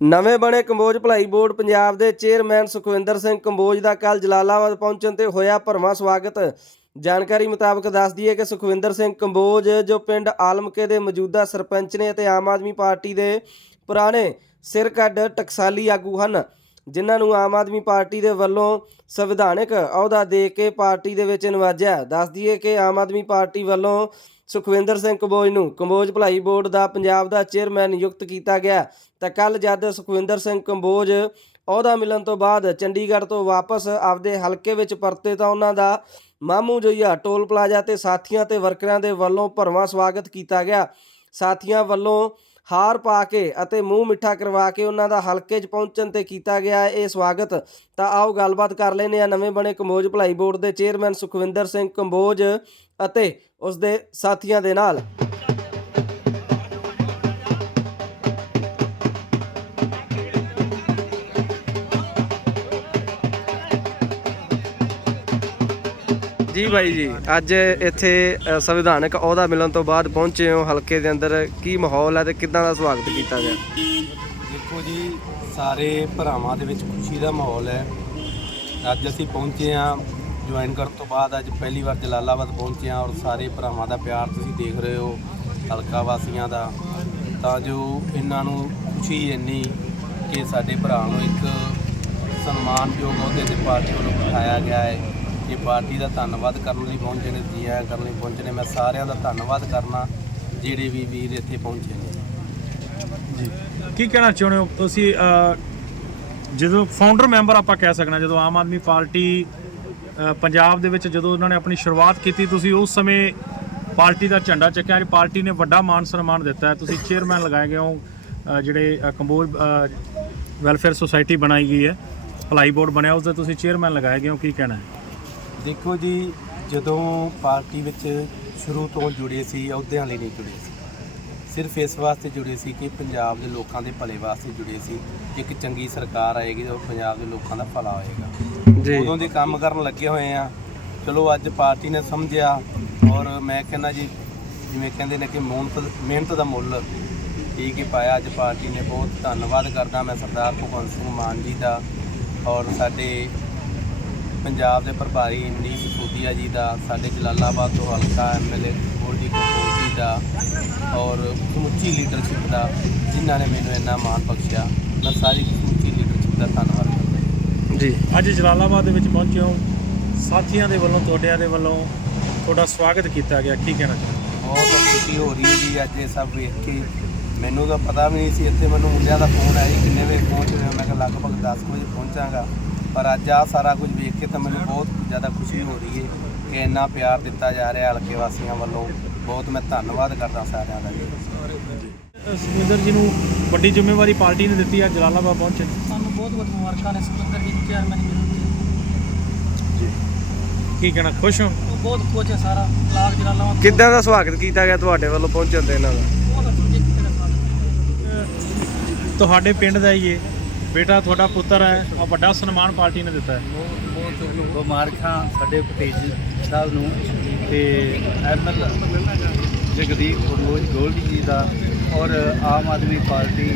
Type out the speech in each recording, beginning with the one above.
ਨਵੇਂ ਬਣੇ ਕੰਬੋਜ ਭਲਾਈ ਬੋਰਡ ਪੰਜਾਬ ਦੇ ਚੇਅਰਮੈਨ ਸੁਖਵਿੰਦਰ ਸਿੰਘ ਕੰਬੋਜ ਦਾ ਕੱਲ ਜਲਾਲਾਬਾਦ ਪਹੁੰਚਣ ਤੇ ਹੋਇਆ ਭਰਵਾਂ ਸਵਾਗਤ। ਜਾਣਕਾਰੀ ਮੁਤਾਬਕ ਦੱਸਦੀ ਹੈ ਕਿ ਸੁਖਵਿੰਦਰ ਸਿੰਘ ਕੰਬੋਜ, ਜੋ ਪਿੰਡ ਆਲਮਕੇ ਦੇ ਮੌਜੂਦਾ ਸਰਪੰਚ ਨੇ ਅਤੇ ਆਮ ਆਦਮੀ ਪਾਰਟੀ ਦੇ ਪੁਰਾਣੇ ਸਿਰਕੱਢ ਟਕਸਾਲੀ ਆਗੂ ਹਨ ਜਿਨ੍ਹਾਂ ਨੂੰ ਆਮ ਆਦਮੀ ਪਾਰਟੀ ਦੇ ਵੱਲੋਂ ਸੰਵਿਧਾਨਕ ਅਹੁਦਾ ਦੇ ਕੇ ਪਾਰਟੀ ਦੇ ਵਿੱਚ ਨਵਾਜਿਆ ਦੱਸਦੀ ਹੈ ਕਿ ਆਮ ਆਦਮੀ ਪਾਰਟੀ ਵੱਲੋਂ ਸੁਖਵਿੰਦਰ ਸਿੰਘ ਕੰਬੋਜ ਨੂੰ ਕੰਬੋਜ ਭਲਾਈ ਬੋਰਡ ਦਾ ਪੰਜਾਬ ਦਾ ਚੇਅਰਮੈਨ ਨਿਯੁਕਤ ਕੀਤਾ ਗਿਆ ਤਾਂ ਕੱਲ ਜਦ ਸੁਖਵਿੰਦਰ ਸਿੰਘ ਕੰਬੋਜ ਅਹੁਦਾ ਮਿਲਣ ਤੋਂ ਬਾਅਦ ਚੰਡੀਗੜ੍ਹ ਤੋਂ ਵਾਪਸ ਆਪਦੇ ਹਲਕੇ ਵਿੱਚ ਪਰਤੇ ਤਾਂ ਉਹਨਾਂ ਦਾ ਮਾਮੂ ਜੋਈਆ ਟੋਲ ਪਲਾਜ਼ਾ ਤੇ ਸਾਥੀਆਂ ਤੇ ਵਰਕਰਾਂ ਦੇ ਵੱਲੋਂ ਭਰਵਾਂ ਸਵਾਗਤ ਕੀਤਾ ਗਿਆ। ਸਾਥੀਆਂ ਵੱਲੋਂ ਹਾਰ ਪਾ ਕੇ ਅਤੇ ਮੂੰਹ ਮਿੱਠਾ ਕਰਵਾ ਕੇ ਉਹਨਾਂ ਦਾ ਹਲਕੇ 'ਚ ਪਹੁੰਚਣ ਤੇ ਕੀਤਾ ਗਿਆ ਹੈ ਇਹ ਸਵਾਗਤ। ਤਾਂ ਆਓ ਗੱਲਬਾਤ ਕਰ ਲੈਨੇ ਆ ਨਵੇਂ ਬਣੇ ਕੰਬੋਜ ਭਲਾਈ ਬੋਰਡ ਦੇ ਚੇਅਰਮੈਨ ਸੁਖਵਿੰਦਰ ਸਿੰਘ ਕੰਬੋਜ ਅਤੇ ਉਸ ਦੇ ਸਾਥੀਆਂ ਦੇ ਨਾਲ। ਜੀ ਬਾਈ ਜੀ ਅੱਜ ਇੱਥੇ ਅ, ਸੰਵਿਧਾਨਕ ਅਹੁਦਾ ਮਿਲਣ ਤੋਂ ਬਾਅਦ ਪਹੁੰਚੇ ਹੋ ਹਲਕੇ ਦੇ ਅੰਦਰ। ਕੀ ਮਾਹੌਲ ਹੈ ਤੇ ਕਿੱਦਾਂ ਦਾ ਸਵਾਗਤ ਕੀਤਾ ਗਿਆ? ਦੇਖੋ ਜੀ ਸਾਰੇ ਭਰਾਵਾਂ ਦੇ ਵਿੱਚ ਖੁਸ਼ੀ ਦਾ ਮਾਹੌਲ ਹੈ। ਅੱਜ ਅਸੀਂ ਪਹੁੰਚੇ ਹਾਂ ਜੁਆਇਨ ਕਰਨ ਤੋਂ ਬਾਅਦ ਅੱਜ ਪਹਿਲੀ ਵਾਰ ਜਲਾਲਾਬਾਦ ਪਹੁੰਚੇ ਹਾਂ ਔਰ ਸਾਰੇ ਭਰਾਵਾਂ ਦਾ ਪਿਆਰ ਤੁਸੀਂ ਦੇਖ ਰਹੇ ਹੋ ਹਲਕਾ ਵਾਸੀਆਂ ਦਾ। ਤਾਂ ਜੋ ਇਹਨਾਂ ਨੂੰ ਖੁਸ਼ੀ ਇੰਨੀ ਕਿ ਸਾਡੇ ਭਰਾ ਨੂੰ ਇੱਕ ਸਨਮਾਨਯੋਗ ਅਹੁਦੇ ਤੇ ਪਾਰਟੀ ਵੱਲੋਂ ਬਿਠਾਇਆ ਗਿਆ ਹੈ। ਇਹ ਪਾਰਟੀ ਦਾ ਧੰਨਵਾਦ ਕਰਨ ਲਈ ਪਹੁੰਚੇ ਨੇ, ਜੀ ਆਇਆਂ ਕਰਨ ਲਈ ਪਹੁੰਚੇ ਨੇ। ਮੈਂ ਸਾਰਿਆਂ ਦਾ ਧੰਨਵਾਦ ਕਰਨਾ, ਜਿਹੜੇ ਵੀ ਵੀਰ ਇੱਥੇ ਪਹੁੰਚੇ ਨੇ। ਕੀ ਕਹਿਣਾ ਚਾਹੁੰਦੇ ਹੋ? ਤੁਸੀਂ ਜਦੋਂ ਫਾਊਂਡਰ ਮੈਂਬਰ ਆਪਾਂ ਕਹਿ ਸਕਣਾ ਜਦੋਂ ਆਮ ਆਦਮੀ ਪਾਰਟੀ ਪੰਜਾਬ ਦੇ ਵਿੱਚ ਜਦੋਂ ਉਹਨਾਂ ਨੇ ਆਪਣੀ ਸ਼ੁਰੂਆਤ ਕੀਤੀ, ਤੁਸੀਂ ਉਸ ਸਮੇਂ ਪਾਰਟੀ ਦਾ ਝੰਡਾ ਚੱਕਿਆ ਅੱਜ ਪਾਰਟੀ ਨੇ ਵੱਡਾ ਮਾਨ ਸਨਮਾਨ ਦਿੱਤਾ ਤੁਸੀਂ ਚੇਅਰਮੈਨ ਲਗਾਏ ਗਏ ਹੋ ਜਿਹੜੇ ਕੰਬੋਜ ਵੈਲਫੇਅਰ ਸੁਸਾਇਟੀ ਬਣਾਈ ਗਈ ਹੈ, ਭਲਾਈ ਬੋਰਡ ਬਣਿਆ ਉਸ ਦੇ ਤੁਸੀਂ ਚੇਅਰਮੈਨ ਲਗਾਏ ਗਏ ਹੋ, ਕੀ ਕਹਿਣਾ ਹੈ? ਦੇਖੋ ਜੀ ਜਦੋਂ ਪਾਰਟੀ ਵਿੱਚ ਸ਼ੁਰੂ ਤੋਂ ਜੁੜੇ ਸੀ ਅਹੁਦਿਆਂ ਲਈ ਨਹੀਂ ਜੁੜੇ ਸੀ ਸਿਰਫ ਇਸ ਵਾਸਤੇ ਜੁੜੇ ਸੀ ਕਿ ਪੰਜਾਬ ਦੇ ਲੋਕਾਂ ਦੇ ਭਲੇ ਵਾਸਤੇ ਜੁੜੇ ਸੀ ਇੱਕ ਚੰਗੀ ਸਰਕਾਰ ਆਏਗੀ ਤਾਂ ਪੰਜਾਬ ਦੇ ਲੋਕਾਂ ਦਾ ਭਲਾ ਹੋਏਗਾ। ਜੀ। ਉਦੋਂ ਦੇ ਕੰਮ ਕਰਨ ਲੱਗੇ ਹੋਏ ਆ। ਚਲੋ ਅੱਜ ਪਾਰਟੀ ਨੇ ਸਮਝਿਆ ਔਰ ਮੈਂ ਕਹਿੰਦਾ ਜੀ ਜਿਵੇਂ ਕਹਿੰਦੇ ਨੇ ਕਿ ਮਿਹਨਤ ਮਿਹਨਤ ਦਾ ਮੁੱਲ ਠੀਕ ਹੀ ਪਾਇਆ। ਅੱਜ ਪਾਰਟੀ ਨੇ ਬਹੁਤ ਧੰਨਵਾਦ ਕਰਦਾ ਮੈਂ ਸਰਦਾਰ ਭਗਵੰਤ ਸਿੰਘ ਮਾਨ ਜੀ ਦਾ ਔਰ ਸਾਡੇ ਪੰਜਾਬ ਦੇ ਪ੍ਰਭਾਰੀ ਮਨੀਸ਼ ਸੋਦੀਆ ਜੀ ਦਾ ਸਾਡੇ ਜਲਾਲਾਬਾਦ ਤੋਂ ਹਲਕਾ ਐਮਐਲਏ ਗੋਲਡੀ ਕਪੂਰ ਜੀ ਦਾ ਔਰ ਸਮੁੱਚੀ ਲੀਡਰਸ਼ਿਪ ਦਾ ਜਿਨ੍ਹਾਂ ਨੇ ਮੈਨੂੰ ਇੰਨਾ ਮਾਣ ਬਖਸ਼ਿਆ। ਮੈਂ ਸਾਰੀ ਸਮੁੱਚੀ ਲੀਡਰਸ਼ਿਪ ਦਾ ਧੰਨਵਾਦ ਕਰਦਾ ਜੀ। ਅੱਜ ਜਲਾਲਾਬਾਦ ਦੇ ਵਿੱਚ ਪਹੁੰਚੇ ਹੋ। ਸਾਥੀਆਂ ਦੇ ਵੱਲੋਂ ਤੁਹਾਡਿਆਂ ਦੇ ਵੱਲੋਂ ਤੁਹਾਡਾ ਸਵਾਗਤ ਕੀਤਾ ਗਿਆ। ਕੀ ਕਹਿਣਾ ਚਾਹੁੰਦੇ? ਬਹੁਤ ਖੁਸ਼ੀ ਹੋ ਰਹੀ ਹੈ ਜੀ ਅੱਜ ਇਹ ਸਭ ਵੇਖ ਕੇ। ਮੈਨੂੰ ਤਾਂ ਪਤਾ ਵੀ ਨਹੀਂ ਸੀ ਇੱਥੇ ਮੈਨੂੰ ਮੁੰਡਿਆਂ ਦਾ ਫੋਨ ਆਇਆ ਜੀ ਕਿੰਨੇ ਵਜੇ ਪਹੁੰਚ ਰਹੇ ਮੈਂ ਕਿਹਾ ਲਗਭਗ 10 ਕੁ ਵਜੇ ਪਹੁੰਚਾਂਗਾ। ਪਰ ਅੱਜ ਆ ਸਾਰਾ ਕੁਝ ਵੇਖ ਕੇ ਤਾਂ ਮੈਨੂੰ ਬਹੁਤ ਜ਼ਿਆਦਾ ਖੁਸ਼ੀ ਹੋ ਰਹੀ ਹੈ ਕਿ ਇੰਨਾ ਪਿਆਰ ਦਿੱਤਾ ਜਾ ਰਿਹਾ ਹਲਕੇ ਵਾਸੀਆਂ ਵੱਲੋਂ। ਬਹੁਤ ਮੈਂ ਧੰਨਵਾਦ ਕਰਦਾ ਸਾਰਿਆਂ ਦਾ ਜੀ। ਸੁਖਵਿੰਦਰ ਜੀ ਨੂੰ ਵੱਡੀ ਜ਼ਿੰਮੇਵਾਰੀ ਪਾਰਟੀ ਨੇ ਦਿੱਤੀ ਹੈ ਜਲਾਲਾਬਾਦ ਪਹੁੰਚੇ ਸਾਨੂੰ ਬਹੁਤ ਬਹੁਤ ਮੁਬਾਰਕਾਂ ਨੇ ਸੁਖਿੰਦਰ ਜੀ ਚੇਅਰਮੈਨ ਮਿਲਣ ਤੇ। ਕੀ ਕਹਿਣਾ ਖੁਸ਼ ਹੋ? ਬਹੁਤ ਖੁਸ਼ ਹੈ ਸਾਰਾ ਲਾਗ ਜਲਾਲਾਬਾਦ ਕਿੱਦਾਂ ਦਾ ਸਵਾਗਤ ਕੀਤਾ ਗਿਆ ਤੁਹਾਡੇ ਵੱਲੋਂ ਪਹੁੰਚਣ ਤੇ ਇਹਨਾਂ ਦਾ? ਜੀ ਤੁਹਾਡੇ ਪਿੰਡ ਦਾ ਹੀ ਇਹ ਬੇਟਾ ਤੁਹਾਡਾ ਪੁੱਤਰ ਹੈ ਆ ਵੱਡਾ ਸਨਮਾਨ ਪਾਰਟੀ ਨੇ ਦਿੱਤਾ ਹੈ। ਬਹੁਤ ਬਹੁਤ ਮੁਬਾਰਕਾਂ ਸਾਡੇ ਭਤੀਜ ਸਾਹਿਬ ਨੂੰ ਤੇ ਐਮਐਲ ਜਗਦੀਪ ਪ੍ਰਮੋਦ ਗੋਲਡੀ ਜੀ ਦਾ ਔਰ ਆਮ ਆਦਮੀ ਪਾਰਟੀ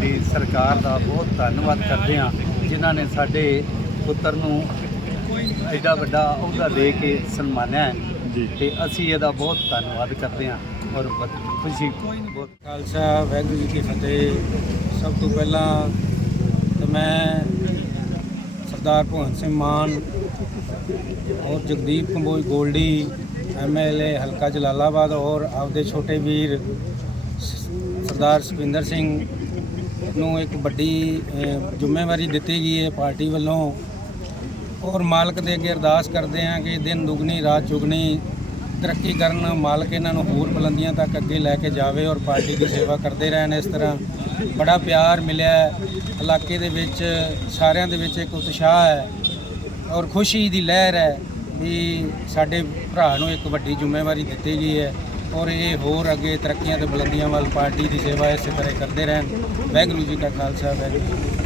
ਦੀ ਸਰਕਾਰ ਦਾ ਬਹੁਤ ਧੰਨਵਾਦ ਕਰਦੇ ਹਾਂ ਜਿਨ੍ਹਾਂ ਨੇ ਸਾਡੇ ਪੁੱਤਰ ਨੂੰ ਐਡਾ ਵੱਡਾ ਅਹੁਦਾ ਦੇ ਕੇ ਸਨਮਾਨਿਆ ਹੈ ਜੀ। ਤੇ ਅਸੀਂ ਇਹਦਾ ਬਹੁਤ ਧੰਨਵਾਦ ਕਰਦੇ ਹਾਂ ਔਰ ਬਹੁਤ ਖੁਸ਼ੀ ਬਹੁਤ ਖਾਲਸਾ ਵਾਹਿਗੁਰੂ ਜੀ ਕੀ ਫਤਿਹ। ਸਭ ਤੋਂ ਪਹਿਲਾਂ ਮੈਂ ਸਰਦਾਰ ਭਗਵੰਤ ਸਿੰਘ ਮਾਨ ਔਰ ਜਗਦੀਪ ਕੰਬੋਜ ਗੋਲਡੀ ਐਮਐਲਏ ਹਲਕਾ ਜਲਾਲਾਬਾਦ ਔਰ ਆਪਦੇ ਛੋਟੇ ਵੀਰ ਸ- ਸਰਦਾਰ ਸੁਖਿੰਦਰ ਸਿੰਘ ਨੂੰ ਇੱਕ ਵੱਡੀ ਜ਼ਿੰਮੇਵਾਰੀ ਦਿੱਤੀ ਗਈ ਹੈ ਪਾਰਟੀ ਵੱਲੋਂ ਔਰ ਮਾਲਕ ਦੇ ਅੱਗੇ ਅਰਦਾਸ ਕਰਦੇ ਹਾਂ ਕਿ ਦਿਨ ਦੁਗਣੀ, ਰਾਤ ਚੁਗਣੀ, ਤਰੱਕੀ ਕਰਨ ਮਾਲਕ ਇਹਨਾਂ ਨੂੰ ਹੋਰ ਬੁਲੰਦੀਆਂ ਤੱਕ ਅੱਗੇ ਲੈ ਕੇ ਜਾਵੇ ਔਰ ਪਾਰਟੀ ਦੀ ਸੇਵਾ ਕਰਦੇ ਰਹਿਣ ਇਸ ਤਰ੍ਹਾਂ। ਬੜਾ ਪਿਆਰ ਮਿਲਿਆ ਇਲਾਕੇ ਦੇ ਵਿੱਚ, ਸਾਰਿਆਂ ਦੇ ਵਿੱਚ ਇੱਕ ਉਤਸ਼ਾਹ ਹੈ ਔਰ ਖੁਸ਼ੀ ਦੀ ਲਹਿਰ ਹੈ ਵੀ ਸਾਡੇ ਭਰਾ ਨੂੰ ਇੱਕ ਵੱਡੀ ਜ਼ਿੰਮੇਵਾਰੀ ਦਿੱਤੀ ਗਈ ਹੈ ਔਰ ਇਹ ਹੋਰ ਅੱਗੇ ਤਰੱਕੀਆਂ ਤੇ ਬੁਲੰਦੀਆਂ ਵੱਲ ਪਾਰਟੀ ਦੀ ਸੇਵਾ ਇਸੇ ਤਰ੍ਹਾਂ ਕਰਦੇ ਰਹਿਣ। ਵਾਹਿਗੁਰੂ ਜੀ ਕਾ ਖਾਲਸਾ, ਵਾਹਿਗੁਰੂ ਜੀ